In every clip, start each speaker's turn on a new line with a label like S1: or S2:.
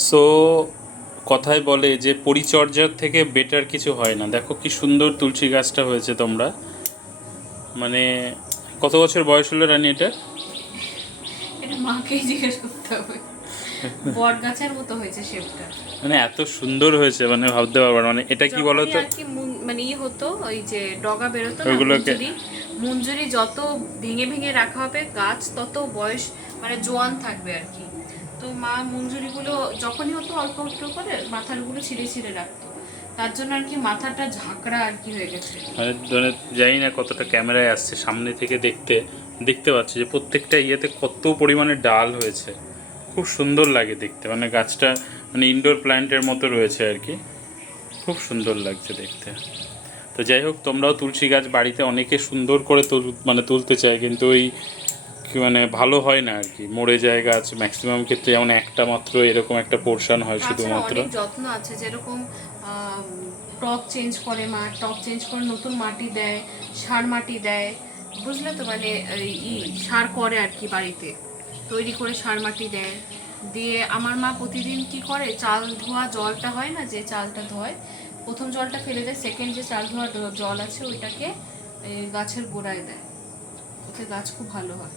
S1: So কথায় বলে যে পরিচর্যার থেকে বেটার কিছু হয় না। দেখো কি সুন্দর তুলসী গাছটা হয়েছে তোমরা। মানে কত বছর বয়স হলো রানী এটা
S2: এটা মাকেই জিজ্ঞেস করতে হবে। বট গাছের মতো হয়েছে শেপটা
S1: মানে এত সুন্দর হয়েছে মানে ভাবতে পারব মানে এটা কি বলো তো
S2: মুন- ই হতো ওই যে ডগা বেরোতো মঞ্জুরি যত ভেঙে ভেঙে রাখা হবে গাছ তত বয়স মানে জোয়ান থাকবে আর কি। তো মা মঞ্জুরিগুলো যখনই হতো অল্প একটু করে মাথারগুলো ছিঁড়ে ছিঁড়ে রাখতো। তার জন্য আর কি মাথাটা ঝাঁকড়া আর কি হয়ে গেছে।
S1: মানে মানে জানি না কতটা ক্যামেরায় আসছে, সামনে থেকে দেখতে দেখতে পাচ্ছি যে প্রত্যেকটা ইয়েতে কত পরিমাণে ডাল হয়েছে। খুব সুন্দর লাগে দেখতে মানে গাছটা মানে ইনডোর প্ল্যান্টের মতো রয়েছে আর কি। খুব সুন্দর লাগছে দেখতে। তো যাই হোক, তোমরাও তুলসী গাছ বাড়িতে অনেকে সুন্দর করে তুল মানে তুলতে চায়, কিন্তু ওই মানে ভালো হয় না আর কি মরে যায় গাছ ম্যাক্সিমাম ক্ষেত্রে যেমন একটা মাত্র এরকম একটা পোর্শন হয় শুধুমাত্র।
S2: যত্ন আছে। যেরকম টব চেঞ্জ করে মা টব চেঞ্জ করে নতুন মাটি দেয় সার মাটি দেয়। বুঝলে তো? মানে এই ই সার করে আর কি বাড়িতে। তৈরি করে সার মাটি দেয়। দিয়ে আমার মা প্রতিদিন কি করে? চাল ধোয়া জলটা হয় না যে চালটা ধোয়? প্রথম জলটা ফেলে দেয়। সেকেন্ড যে চাল ধোয়া জল আছে ওইটাকে গাছের গোড়ায় দেয়। ওতে গাছ খুব ভালো হয়।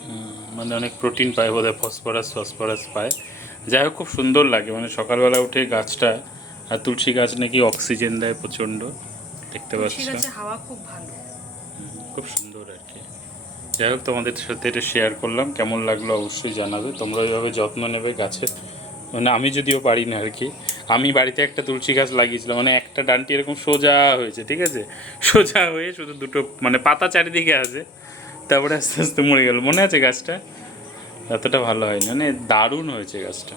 S1: মানে অনেক প্রোটিন পায় বোধহয় ফসফরাস ফসফরাস পায়। যাই হোক খুব সুন্দর লাগে। মানে সকালবেলা উঠে গাছটা আর তুলসী গাছ নাকি অক্সিজেন দেয় প্রচণ্ড। দেখতে পাচ্ছ?
S2: হাওয়া খুব ভালো।
S1: খুব সুন্দর আর কি। যাই হোক তোমাদের সাথে এটা শেয়ার করলাম। কেমন লাগল অবশ্যই জানাবে। তোমরা ওইভাবে যত্ন নেবে গাছের। মানে আমি যদিও পারি না আর কি। আমি বাড়িতে একটা তুলসী গাছ লাগিয়েছিলাম। মানে একটা ডানটি এরকম সোজা হয়েছে ঠিক আছে? সোজা হয়ে শুধু দুটো মানে পাতা চারিদিকে আছে। তারপরে আস্তে আস্তে মরে গেল। মনে আছে গাছটা? এতটা ভালো হয়নি। মানে দারুণ হয়েছে গাছটা।